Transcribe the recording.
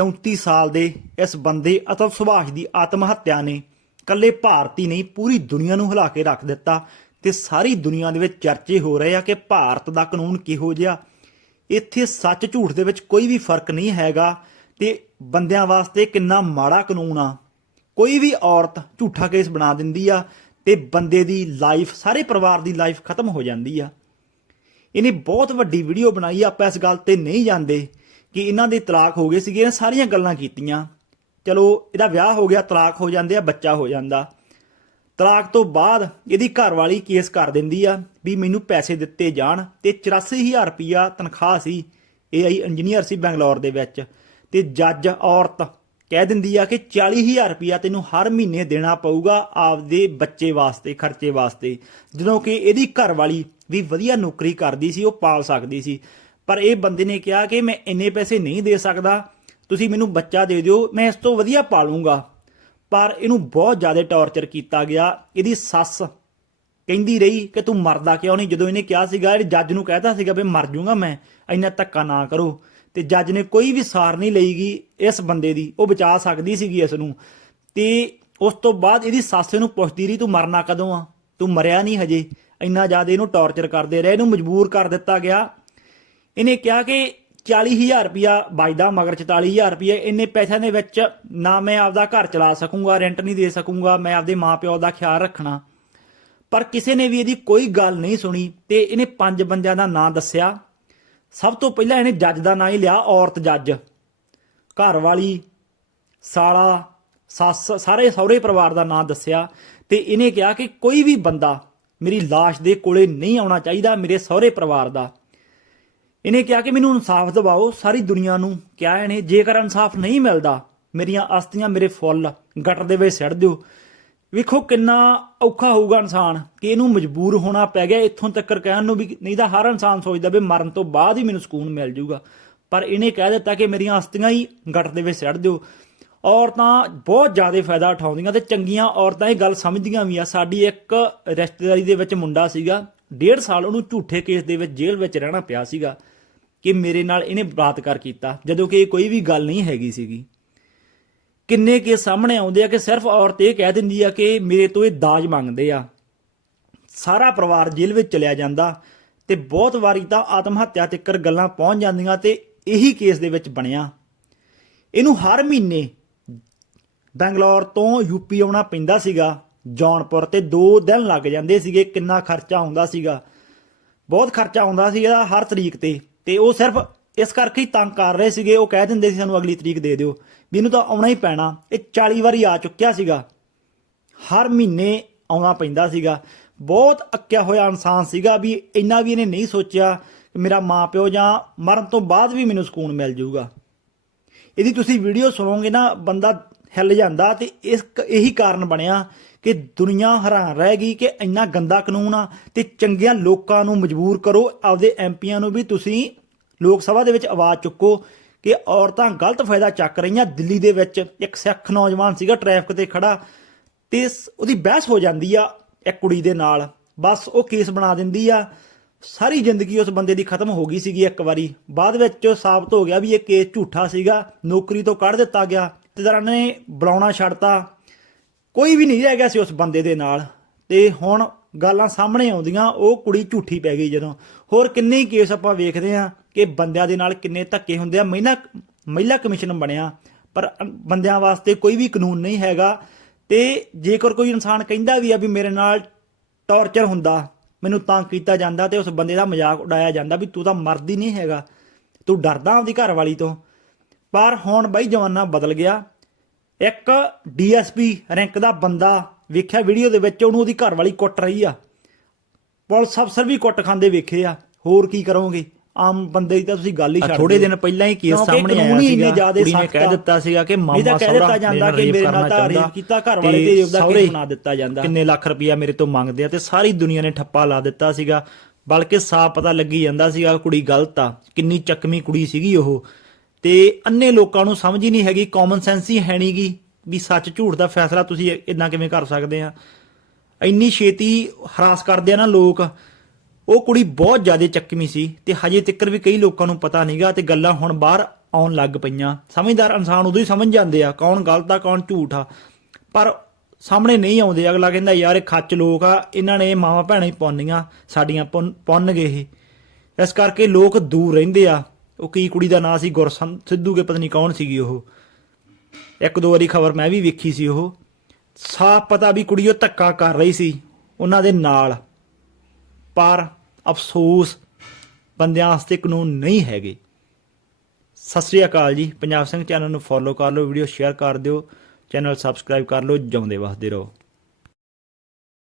34 ਸਾਲ ਦੇ ਇਸ ਬੰਦੇ ਅਤਲ ਸੁਭਾਸ਼ ਦੀ ਆਤਮ ਹੱਤਿਆ ਨੇ ਕੱਲੇ ਭਾਰਤੀ ਨਹੀਂ, ਪੂਰੀ ਦੁਨੀਆ ਨੂੰ ਹਿਲਾ ਕੇ ਰੱਖ ਦਿੱਤਾ ਤੇ ਸਾਰੀ ਦੁਨੀਆ ਦੇ ਵਿੱਚ ਚਰਚੇ ਹੋ ਰਹੇ ਆ ਕਿ ਭਾਰਤ ਦਾ ਕਾਨੂੰਨ ਕਿਹੋ ਜਿਹਾ। ਇੱਥੇ ਸੱਚ ਝੂਠ ਦੇ ਵਿੱਚ ਕੋਈ ਵੀ ਫ਼ਰਕ ਨਹੀਂ ਹੈਗਾ ਤੇ ਬੰਦਿਆਂ ਵਾਸਤੇ ਕਿੰਨਾ ਮਾੜਾ ਕਾਨੂੰਨ ਆ। ਕੋਈ ਵੀ ਔਰਤ ਝੂਠਾ ਕੇਸ ਬਣਾ ਦਿੰਦੀ ਆ ਤੇ ਬੰਦੇ ਦੀ ਲਾਈਫ ਸਾਰੇ ਪਰਿਵਾਰ ਦੀ ਲਾਈਫ ਖਤਮ ਹੋ ਜਾਂਦੀ ਆ। ਇਹਨੇ ਬਹੁਤ ਵੱਡੀ ਵੀਡੀਓ ਬਣਾਈ, ਆਪਾਂ ਇਸ ਗੱਲ ਤੇ ਨਹੀਂ ਜਾਂਦੇ। ਕਿ ਇਹਨਾਂ ਦੇ ਤਲਾਕ ਹੋ ਗਏ ਸੀਗੇ, ਇਹਨਾਂ ਸਾਰੀਆਂ ਗੱਲਾਂ ਕੀਤੀਆਂ। ਚਲੋ, ਇਹਦਾ ਵਿਆਹ ਹੋ ਗਿਆ, ਤਲਾਕ ਹੋ ਜਾਂਦੇ ਆ, ਬੱਚਾ ਹੋ ਜਾਂਦਾ। ਤਲਾਕ ਤੋਂ ਬਾਅਦ ਇਹਦੀ ਘਰਵਾਲੀ ਕੇਸ ਕਰ ਦਿੰਦੀ ਆ ਵੀ ਮੈਨੂੰ ਪੈਸੇ ਦਿੱਤੇ ਜਾਣ ਤੇ 84000 ਰੁਪਿਆ ਤਨਖਾਹ ਸੀ ਇਹ ਆਈ ਇੰਜੀਨੀਅਰ ਸੀ ਬੰਗਲੌਰ ਦੇ ਵਿੱਚ। ਤੇ ਜੱਜ ਔਰਤ ਕਹਿ ਦਿੰਦੀ ਆ ਕਿ 40000 ਰੁਪਿਆ ਤੈਨੂੰ ਹਰ ਮਹੀਨੇ ਦੇਣਾ ਪਊਗਾ ਆਪਦੇ ਬੱਚੇ ਵਾਸਤੇ, ਖਰਚੇ ਵਾਸਤੇ। ਜਦੋਂ ਕਿ ਇਹਦੀ ਘਰਵਾਲੀ ਵੀ ਵਧੀਆ ਨੌਕਰੀ ਕਰਦੀ ਸੀ, ਉਹ ਪਾਲ ਸਕਦੀ ਸੀ। ਪਰ ਇਹ ਬੰਦੇ ਨੇ ਕਿਹਾ ਕਿ ਮੈਂ ਇੰਨੇ ਪੈਸੇ ਨਹੀਂ ਦੇ ਸਕਦਾ, ਤੁਸੀਂ ਮੈਨੂੰ ਬੱਚਾ ਦੇ ਦਿਓ, ਮੈਂ ਇਸ ਤੋਂ ਵਧੀਆ ਪਾਲੂੰਗਾ। ਪਰ ਇਹਨੂੰ ਬਹੁਤ ਜ਼ਿਆਦਾ ਟੌਰਚਰ ਕੀਤਾ ਗਿਆ, ਇਹਦੀ ਸੱਸ ਕਹਿੰਦੀ ਰਹੀ ਕਿ ਤੂੰ ਮਰਦਾ ਕਿਉਂ ਨਹੀਂ? ਜਦੋਂ ਇਹਨੇ ਕਿਹਾ ਸੀਗਾ ਇਹ ਜੱਜ ਨੂੰ ਕਹਿਤਾ ਸੀਗਾ ਵੀ ਮਰ ਜਾਊਂਗਾ ਮੈਂ, ਇੰਨਾ ਧੱਕਾ ਨਾ ਕਰੋ। ਤੇ ਜੱਜ ਨੇ ਕੋਈ ਵੀ ਸਾਰ ਨਹੀਂ ਲਈਗੀ ਇਸ ਬੰਦੇ ਦੀ, ਉਹ ਬਚਾ ਸਕਦੀ ਸੀਗੀ ਇਸ ਨੂੰ ਤੇ ਉਸ ਤੋਂ ਬਾਅਦ ਇਹਦੀ ਸੱਸ ਨੂੰ ਪੁੱਛਦੀ ਰਹੀ, ਤੂੰ ਮਰਨਾ ਕਦੋਂ ਆ? ਤੂੰ ਮਰਿਆ ਨਹੀਂ ਹਜੇ? ਇੰਨਾ ਜ਼ਿਆਦਾ ਇਹਨੂੰ ਟੌਰਚਰ ਕਰਦੇ ਰਹੇ, ਇਹਨੂੰ ਮਜਬੂਰ ਕਰ ਦਿੱਤਾ ਗਿਆ। ਇਹਨੇ ਕਿਹਾ ਕਿ 40000 ਰੁਪਿਆ ਬਚਦਾ ਮਗਰ 44000 ਰੁਪਏ ਇੰਨੇ ਪੈਸਿਆਂ ਦੇ ਵਿੱਚ ਨਾ ਮੈਂ ਆਪਦਾ ਘਰ ਚਲਾ ਸਕੂੰਗਾ ਰੈਂਟ ਨਹੀਂ ਦੇ ਸਕੂੰਗਾ, ਮੈਂ ਆਪਦੇ ਮਾਪਿਓ ਦਾ ਖਿਆਲ ਰੱਖਣਾ। ਪਰ ਕਿਸੇ ਨੇ ਵੀ ਇਹਦੀ ਕੋਈ ਗੱਲ ਨਹੀਂ ਸੁਣੀ ਤੇ ਇਹਨੇ ਪੰਜ ਬੰਦਿਆਂ ਦਾ ਨਾਂ ਦੱਸਿਆ। ਸਭ ਤੋਂ ਪਹਿਲਾਂ ਇਹਨੇ ਜੱਜ ਦਾ ਨਾਂ ਹੀ ਲਿਆ, ਔਰਤ ਜੱਜ। ਘਰ ਵਾਲੀ ਸਾਲਾ, ਸੱਸ, ਸਾਰੇ ਸਹੁਰੇ ਪਰਿਵਾਰ ਦਾ ਨਾਂ ਦੱਸਿਆ ਤੇ ਇਹਨੇ ਕਿਹਾ ਕਿ ਕੋਈ ਵੀ ਬੰਦਾ ਮੇਰੀ ਲਾਸ਼ ਦੇ ਕੋਲੇ ਨਹੀਂ ਆਉਣਾ ਚਾਹੀਦਾ, ਮੇਰੇ ਸਹੁਰੇ ਪਰਿਵਾਰ ਦਾ। ਇਹਨੇ ਕਿਹਾ ਕਿ ਮੈਨੂੰ ਇਨਸਾਫ ਦਿਵਾਓ, ਸਾਰੀ ਦੁਨੀਆ ਨੂੰ। ਕਿਹਾ ਇਹਨੇ, ਜੇਕਰ ਇਨਸਾਫ ਨਹੀਂ ਮਿਲਦਾ, ਮੇਰੀਆਂ ਅਸਥੀਆਂ ਮੇਰੇ ਫੁੱਲ, ਗਟਰ ਦੇ ਵਿੱਚ ਸਿੱਟ ਦਿਓ। ਵੇਖੋ ਕਿੰਨਾ ਔਖਾ ਹੋਊਗਾ ਇਨਸਾਨ, ਕਿ ਇਹਨੂੰ ਮਜਬੂਰ ਹੋਣਾ ਪੈ ਗਿਆ, ਇੱਥੋਂ ਤੱਕ ਕਹਿਣ ਨੂੰ ਵੀ ਨਹੀਂ ਤਾਂ ਹਰ ਇਨਸਾਨ ਸੋਚਦਾ ਵੀ ਮਰਨ ਤੋਂ ਬਾਅਦ ਹੀ ਮੈਨੂੰ ਸਕੂਨ ਮਿਲ ਜਾਊਗਾ। ਪਰ ਇਹਨੇ ਕਹਿ ਦਿੱਤਾ ਕਿ ਮੇਰੀਆਂ ਅਸਥੀਆਂ ਹੀ ਗਟਰ ਦੇ ਵਿੱਚ ਸਿੱਟ ਦਿਓ। ਔਰਤਾਂ ਬਹੁਤ ਜ਼ਿਆਦਾ ਫਾਇਦਾ ਉਠਾਉਂਦੀਆਂ ਤੇ ਚੰਗੀਆਂ ਔਰਤਾਂ ਇਹ ਗੱਲ ਸਮਝਦੀਆਂ ਵੀ ਆ। ਸਾਡੀ ਇੱਕ ਰਿਸ਼ਤੇਦਾਰੀ ਦੇ ਵਿੱਚ ਮੁੰਡਾ ਸੀਗਾ ਡੇਢ ਸਾਲ ਉਹਨੂੰ ਝੂਠੇ ਕੇਸ ਦੇ ਵਿੱਚ ਜੇਲ੍ਹ ਵਿੱਚ ਰਹਿਣਾ ਪਿਆ ਸੀਗਾ ਕਿ ਮੇਰੇ ਨਾਲ ਇਹਨੇ ਬਲਾਤਕਾਰ ਕੀਤਾ, ਜਦੋਂ ਕਿ ਇਹ ਕੋਈ ਵੀ ਗੱਲ ਨਹੀਂ ਹੈਗੀ ਸੀਗੀ। ਕਿੰਨੇ ਕੇਸ ਸਾਹਮਣੇ ਆਉਂਦੇ ਆ ਕਿ ਸਿਰਫ ਔਰਤ ਇਹ ਕਹਿ ਦਿੰਦੀ ਆ ਕਿ ਮੇਰੇ ਤੋਂ ਇਹ ਦਾਜ ਮੰਗਦੇ ਆ। ਸਾਰਾ ਪਰਿਵਾਰ ਜੇਲ੍ਹ ਵਿੱਚ ਚਲਿਆ ਜਾਂਦਾ ਤੇ ਬਹੁਤ ਵਾਰੀ ਤਾਂ ਆਤਮ ਹੱਤਿਆ ਤੱਕ ਗੱਲਾਂ ਪਹੁੰਚ ਜਾਂਦੀਆਂ ਤੇ ਇਹੀ ਕੇਸ ਦੇ ਵਿੱਚ ਬਣਿਆ। ਇਹਨੂੰ ਹਰ ਮਹੀਨੇ ਬੈਂਗਲੌਰ ਤੋਂ ਯੂਪੀ ਆਉਣਾ ਪੈਂਦਾ ਸੀਗਾ। ਜੌਨਪੁਰ ਤੇ 2 ਦਿਨ ਲੱਗ ਜਾਂਦੇ ਸੀਗੇ, ਕਿੰਨਾ ਖਰਚਾ ਆਉਂਦਾ ਸੀਗਾ। ਬਹੁਤ ਖਰਚਾ ਆਉਂਦਾ ਸੀ ਇਹਦਾ ਹਰ ਤਰੀਕ ਤੇ। ਤੇ ਉਹ ਸਿਰਫ ਇਸ ਕਰਕੇ ਹੀ ਤੰਗ ਕਰ ਰਹੇ ਸੀਗੇ, ਉਹ ਕਹਿ ਦਿੰਦੇ ਸੀ ਸਾਨੂੰ ਅਗਲੀ ਤਰੀਕ ਦੇ ਦਿਓ। ਵੀ ਇਹਨੂੰ ਤਾਂ ਆਉਣਾ ਹੀ ਪੈਣਾ। ਇਹ 40 ਵਾਰੀ ਆ ਚੁੱਕਿਆ ਸੀਗਾ। ਹਰ ਮਹੀਨੇ ਆਉਣਾ ਪੈਂਦਾ ਸੀਗਾ। ਬਹੁਤ ਅੱਕਿਆ ਹੋਇਆ ਇਨਸਾਨ ਸੀਗਾ ਵੀ ਇੰਨਾ ਵੀ ਇਹਨੇ ਨਹੀਂ ਸੋਚਿਆ ਕਿ ਮੇਰਾ ਮਾਪਿਓ ਜਾਂ ਮਰਨ ਤੋਂ ਬਾਅਦ ਵੀ ਮੈਨੂੰ ਸਕੂਨ ਮਿਲ ਜਾਊਗਾ। ਇਹਦੀ ਤੁਸੀਂ ਵੀਡੀਓ ਸੁਣੋਗੇ ਨਾ, ਬੰਦਾ ਹਿੱਲ ਜਾਂਦਾ ਤੇ ਇਸ ਇਹੀ ਕਾਰਨ ਬਣਿਆ ਕਿ ਦੁਨੀਆ ਹੈਰਾਨ ਰਹਿ ਗਈ ਕਿ ਇੰਨਾ ਗੰਦਾ ਕਾਨੂੰਨ ਆ ਤੇ ਚੰਗਿਆਂ ਲੋਕਾਂ ਨੂੰ ਮਜਬੂਰ ਕਰੋ। ਆਪਦੇ ਐਮਪੀਆਂ ਨੂੰ ਵੀ ਤੁਸੀਂ ਲੋਕ ਸਭਾ ਦੇ ਵਿੱਚ ਆਵਾਜ਼ ਚੁੱਕੋ ਕਿ ਔਰਤਾਂ ਗਲਤ ਫਾਇਦਾ ਚੱਕ ਰਹੀਆਂ ਦਿੱਲੀ ਦੇ ਵਿੱਚ। ਇੱਕ ਸਿੱਖ ਨੌਜਵਾਨ ਸੀਗਾ ਟ੍ਰੈਫਿਕ ਤੇ ਖੜਾ ਤੇ ਉਹਦੀ ਬਹਿਸ ਹੋ ਜਾਂਦੀ ਆ ਇੱਕ ਕੁੜੀ ਦੇ ਨਾਲ। ਬਸ ਉਹ ਕੇਸ ਬਣਾ ਦਿੰਦੀ ਆ। ਸਾਰੀ ਜ਼ਿੰਦਗੀ ਉਸ ਬੰਦੇ ਦੀ ਖਤਮ ਹੋ ਗਈ ਸੀਗੀ ਇੱਕ ਵਾਰੀ। ਬਾਅਦ ਵਿੱਚ ਸਾਬਤ ਹੋ ਗਿਆ ਵੀ ਇਹ ਕੇਸ ਝੂਠਾ ਸੀਗਾ। ਨੌਕਰੀ ਤੋਂ ਕੱਢ ਦਿੱਤਾ ਗਿਆ। ਤੇ ਜਰਾਂ ਨੇ ਬੁਲਾਉਣਾ ਛੱਡਤਾ। ਕੋਈ ਵੀ ਨਹੀਂ ਰਹਿ ਗਿਆ ਸੀ ਉਸ ਬੰਦੇ ਦੇ ਨਾਲ। ਤੇ ਹੁਣ ਗੱਲਾਂ ਸਾਹਮਣੇ ਆਉਂਦੀਆਂ, ਉਹ ਕੁੜੀ ਝੂਠੀ ਪੈ ਗਈ ਜਦੋਂ। ਹੋਰ ਕਿੰਨੇ ਹੀ ਕੇਸ ਆਪਾਂ ਵੇਖਦੇ ਆ ਕਿ ਬੰਦਿਆਂ ਦੇ ਨਾਲ ਕਿੰਨੇ ਧੱਕੇ ਹੁੰਦੇ ਆ। ਮਹਿਲਾ ਮਹਿਲਾ ਕਮਿਸ਼ਨ ਬਣਿਆ, ਪਰ ਬੰਦਿਆਂ ਵਾਸਤੇ ਕੋਈ ਵੀ ਕਾਨੂੰਨ ਨਹੀਂ ਹੈਗਾ। ਤੇ ਜੇਕਰ ਕੋਈ ਇਨਸਾਨ ਕਹਿੰਦਾ ਵੀ ਆ ਵੀ ਮੇਰੇ ਨਾਲ ਟੌਰਚਰ ਹੁੰਦਾ, ਮੈਨੂੰ ਤੰਗ ਕੀਤਾ ਜਾਂਦਾ ਤੇ ਉਸ ਬੰਦੇ ਦਾ ਮਜ਼ਾਕ ਉਡਾਇਆ ਜਾਂਦਾ ਵੀ ਤੂੰ ਤਾਂ ਮਰਦੀ ਨਹੀਂ ਹੈਗਾ। ਤੂੰ ਡਰਦਾ ਆਪਦੀ ਘਰ ਵਾਲੀ ਤੋਂ। ਪਰ ਹੁਣ ਬਈ ਜਮਾਨਾ ਬਦਲ ਗਿਆ। ਇੱਕ ਡੀਐਸਪੀ ਰੈਂਕ ਦਾ ਬੰਦਾ ਵੇਖਿਆ ਵੀਡੀਓ ਦੇ ਵਿੱਚ ਉਹਨੂੰ ਉਹਦੀ ਘਰ ਵਾਲੀ ਕੁੱਟ ਰਹੀ ਆ। ਪੁਲਿਸ ਅਫਸਰ ਵੀ ਕੁੱਟ ਖਾਂਦੇ ਵੇਖੇ ਆ। ਹੋਰ ਕੀ ਕਰੋਗੇ? ਆਮ ਬੰਦੇ ਦੀ ਤਾਂ ਤੁਸੀਂ ਗੱਲ ਹੀ ਛੱਡ ਥੋੜੇ। ਦਿਨ ਪਹਿਲਾਂ ਹੀ ਕੇਸ ਸਾਹਮਣੇ ਆਇਆ ਸੀਗਾ ਇੰਨੇ ਜ਼ਿਆਦੇ ਕੁੜੀ ਨੇ ਕਹਿ। ਦਿੱਤਾ ਸੀਗਾ ਕਿ ਮਾਮਾ ਸਹੁਰਾ ਜਾਂਦਾ ਕਿ ਮੇਰੇ ਨਾਲ ਤਾਂ ਰੇਪ ਕੀਤਾ ਘਰ ਵਾਲੇ ਤੇ ਉਹਦਾ ਕੇਸ ਬਣਾ ਦਿੱਤਾ ਜਾਂਦਾ। ਕਿੰਨੇ ਲੱਖ ਰੁਪਇਆ ਮੇਰੇ ਤੋਂ ਮੰਗਦੇ ਆ ਤੇ ਸਾਰੀ ਦੁਨੀਆ ਨੇ ਠੱਪਾ ਲਾ ਦਿੱਤਾ ਸੀਗਾ। ਬਲਕਿ ਸਾਫ਼ ਪਤਾ ਲੱਗੀ ਜਾਂਦਾ ਸੀਗਾ ਕੁੜੀ ਗਲਤ ਆ। ਕਿੰਨੀ ਚੱਕਵੀਂ ਕੁੜੀ ਸੀਗੀ ਉਹ। ਤੇ ਅੰਨੇ ਲੋਕਾਂ ਨੂੰ ਸਮਝ ਹੀ ਨਹੀਂ ਹੈਗੀ ਕਾਮਨ ਸੈਂਸ ਹੀ ਹੈ ਨਹੀਂਗੀ ਵੀ ਸੱਚ ਝੂਠ ਦਾ ਫੈਸਲਾ ਤੁਸੀਂ ਇਦਾਂ ਕਿਵੇਂ ਕਰ ਸਕਦੇ ਆ। ਇੰਨੀ ਛੇਤੀ ਹਰਾਸ ਕਰਦੇ ਆ ਨਾ ਲੋਕ। ਉਹ ਕੁੜੀ ਬਹੁਤ ਜ਼ਿਆਦਾ ਚੱਕਮੀ ਸੀ ਤੇ ਹਜੇ ਤੱਕ ਵੀ ਕਈ ਲੋਕਾਂ ਨੂੰ ਪਤਾ ਨਹੀਂਗਾ ਤੇ ਗੱਲਾਂ ਹੁਣ ਬਾਹਰ ਆਉਣ ਲੱਗ ਪਈਆਂ। ਸਮਝਦਾਰ ਇਨਸਾਨ ਉਦੋਂ ਹੀ ਸਮਝ ਜਾਂਦੇ ਆ ਕੌਣ ਗਲਤ ਆ, ਕੌਣ ਝੂਠ ਆ। ਪਰ ਸਾਹਮਣੇ ਨਹੀਂ ਆਉਂਦੇ। ਅਗਲਾ ਕਹਿੰਦਾ, ਯਾਰ, ਇਹ ਖੱਚ ਲੋਕ ਆ, ਇਹਨਾਂ ਨੇ ਮਾਵਾਂ ਭੈਣਾਂ ਹੀ ਪੌਨੀਆਂ ਸਾਡੀਆਂ ਪੁੰਨ- ਪੁੰਨਗੇ ਇਹ। ਇਸ ਕਰਕੇ ਲੋਕ ਦੂਰ ਰਹਿੰਦੇ ਆ। ਉਹ ਕੀ ਕੁੜੀ ਦਾ ਨਾਂ ਸੀ ਗੁਰਸੰਤ, ਸਿੱਧੂ ਕੇ ਪਤਾ ਨਹੀਂ ਕੌਣ ਸੀਗੀ ਉਹ? ਇੱਕ ਦੋ ਵਾਰੀ ਖਬਰ ਮੈਂ ਵੀ ਵੇਖੀ ਸੀ ਉਹ। ਸਾਫ਼ ਪਤਾ ਵੀ ਕੁੜੀ ਉਹ ਧੱਕਾ ਕਰ ਰਹੀ ਸੀ, ਉਹਨਾਂ ਦੇ ਨਾਲ। ਪਰ ਅਫਸੋਸ ਬੰਦਿਆਂ ਵਾਸਤੇ ਕਾਨੂੰਨ ਨਹੀਂ ਹੈਗੇ। ਸਤਿ ਸ੍ਰੀ ਅਕਾਲ ਜੀ, ਪੰਜਾਬ ਸਿੰਘ ਚੈਨਲ ਨੂੰ ਫੋਲੋ ਕਰ ਲਓ ਵੀਡੀਓ ਸ਼ੇਅਰ ਕਰ ਦਿਓ, ਚੈਨਲ ਸਬਸਕ੍ਰਾਈਬ ਕਰ ਲਓ, ਜਿਉਂਦੇ ਵਸਦੇ ਰਹੋ।